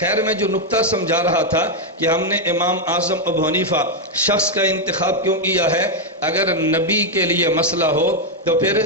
خیر میں جو نقطہ سمجھا رہا تھا کہ ہم نے امام اعظم ابو حنیفہ شخص کا انتخاب کیوں کیا ہے، اگر نبی کے لیے مسئلہ ہو تو پھر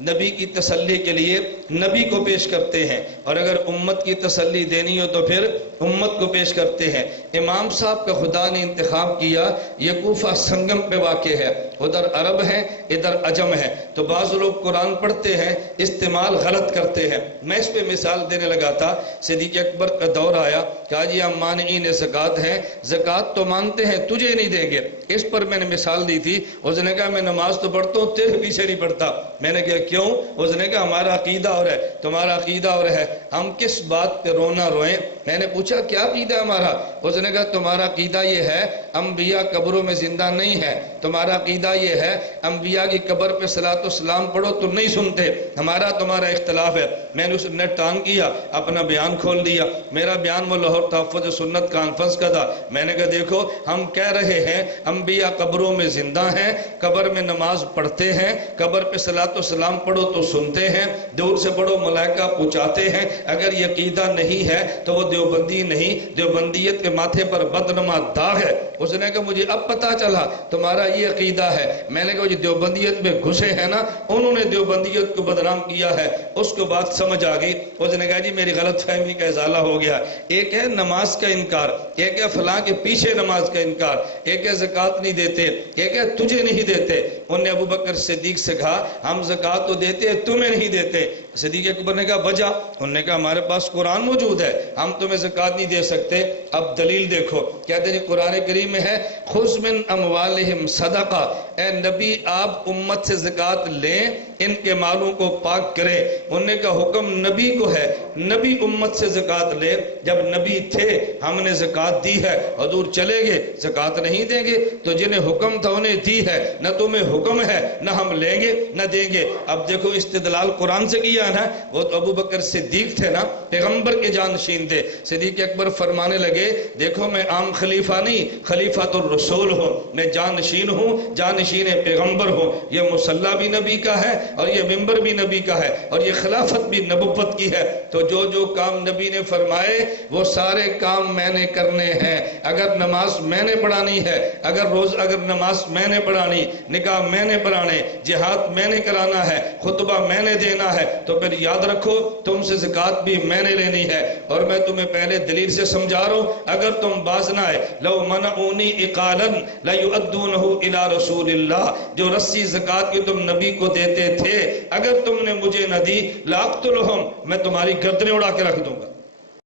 نبی کی تسلی کے لیے نبی کو پیش کرتے ہیں، اور اگر امت کی تسلی دینی ہو تو پھر امت کو پیش کرتے ہیں۔ امام صاحب کا خدا نے انتخاب کیا، یہ کوفہ سنگم پہ واقع ہے، ادھر عرب ہیں ادھر عجم ہے، تو بعض لوگ قرآن پڑھتے ہیں استعمال غلط کرتے ہیں۔ میں اس پہ مثال دینے لگا تھا، صدیق اکبر کا دور آیا، کہا جی ہم مانعین زکوٰۃ ہیں، زکوٰۃ تو مانتے ہیں تجھے نہیں دیں گے۔ اس پر میں نے مثال دی تھی، اس نے کہا میں نماز تو پڑھتا ہوں تیرے پیچھے نہیں پڑھتا۔ میں نے کہا کیوں؟ اس نے کہا ہمارا عقیدہ اور ہے تمہارا عقیدہ اور ہے، ہم کس بات پہ رونا روئیں؟ میں نے پوچھا کیا عقیدہ ہے ہمارا؟ اس نے کہا تمہارا عقیدہ یہ ہے انبیاء قبروں میں زندہ نہیں ہے، تمہارا عقیدہ یہ ہے انبیاء کی قبر پہ صلاۃ و سلام پڑھو تو نہیں سنتے، ہمارا تمہارا اختلاف ہے۔ میں نے اسے نیٹ آن کیا، اپنا بیان کھول دیا، میرا بیان وہ لاہور تحفظ سنت کانفرنس کا تھا۔ میں نے کہا دیکھو ہم کہہ رہے ہیں انبیاء قبروں میں زندہ ہیں، قبر میں نماز پڑھتے ہیں، قبر پہ صلاۃ و سلام پڑھو تو سنتے ہیں، دور سے پڑھو ملائکہ پہنچاتے ہیں۔ اگر یہ عقیدہ نہیں ہے تو وہ دیوبندی نہیں، دیوبندیت کے ماتھے پر بدنما داغ ہے۔ اس نے کہا مجھے اب پتا چلا تمہارا یہ عقیدہ ہے۔ میں نے کہا جو دیوبندیت میں گھسے ہیں نا انہوں نے دیوبندیت کو بدنام کیا ہے۔ اس کو بات سمجھ آ گئی، اس نے کہا جی میری غلط فہمی کا ازالہ ہو گیا۔ ایک ہے نماز کا انکار، ایک ہے فلاں کے پیچھے نماز کا انکار، ایک ہے زکوٰۃ نہیں دیتے، ایک ہے تجھے نہیں دیتے۔ انہوں نے ابو بکر صدیق سے کہا ہم زکوٰۃ تو دیتے ہیں تمہیں نہیں دیتے۔ صدیق اکبر نے کہا وجہ؟ انہوں نے کہا ہمارے پاس قرآن موجود ہے، ہم تمہیں زکوٰۃ نہیں دے سکتے۔ اب دلیل دیکھو، کہتے ہیں قرآن کریم میں ہے خذ من اموالہم صدقہ، اے نبی آپ امت سے زکوٰۃ لیں، ان کے مالوں کو پاک کریں۔ انہوں نے کہا حکم نبی کو ہے، نبی امت سے زکوٰۃ لے۔ جب نبی تھے ہم نے زکوٰۃ دی ہے، حضور چلے گئے زکوٰۃ نہیں دیں گے، تو جنہیں حکم تھا انہیں دی ہے، نہ تمہیں حکم ہے نہ ہم لیں گے نہ دیں گے۔ اب دیکھو استدلال قرآن سے کیا نا، وہ تو ابو بکر صدیق تھے نا، پیغمبر کے جانشین تھے۔ صدیق اکبر فرمانے لگے دیکھو میں عام خلیفہ نہیں، خلیفۃ الرسول ہوں، میں جانشین ہوں، جانشین پیغمبر ہوں۔ یہ مصلی بھی نبی کا ہے اور یہ ممبر بھی نبی کا ہے اور یہ خلافت بھی نبوت کی ہے، تو جو جو کام نبی نے فرمائے وہ سارے کام میں نے کرنے ہیں۔ اگر نماز میں نے پڑھانی ہے، اگر نماز میں نے پڑھانی، نکاح میں نے پڑھانے، جہاد میں نے کرانا ہے، خطبہ میں نے دینا ہے، تو پھر یاد رکھو تم سے زکوٰۃ بھی میں نے لینی ہے۔ اور میں تمہیں پہلے دلیل سے سمجھا رہا ہوں، اگر تم باز نہ آئے لو منعونی اقالا لیؤدونہ الی رسول اللہ، جو رسی زکوٰۃ کی تم نبی کو دیتے تھے اگر تم نے مجھے نہ دی لاقتلہم، میں تمہاری گردنیں اڑا کے رکھ دوں گا۔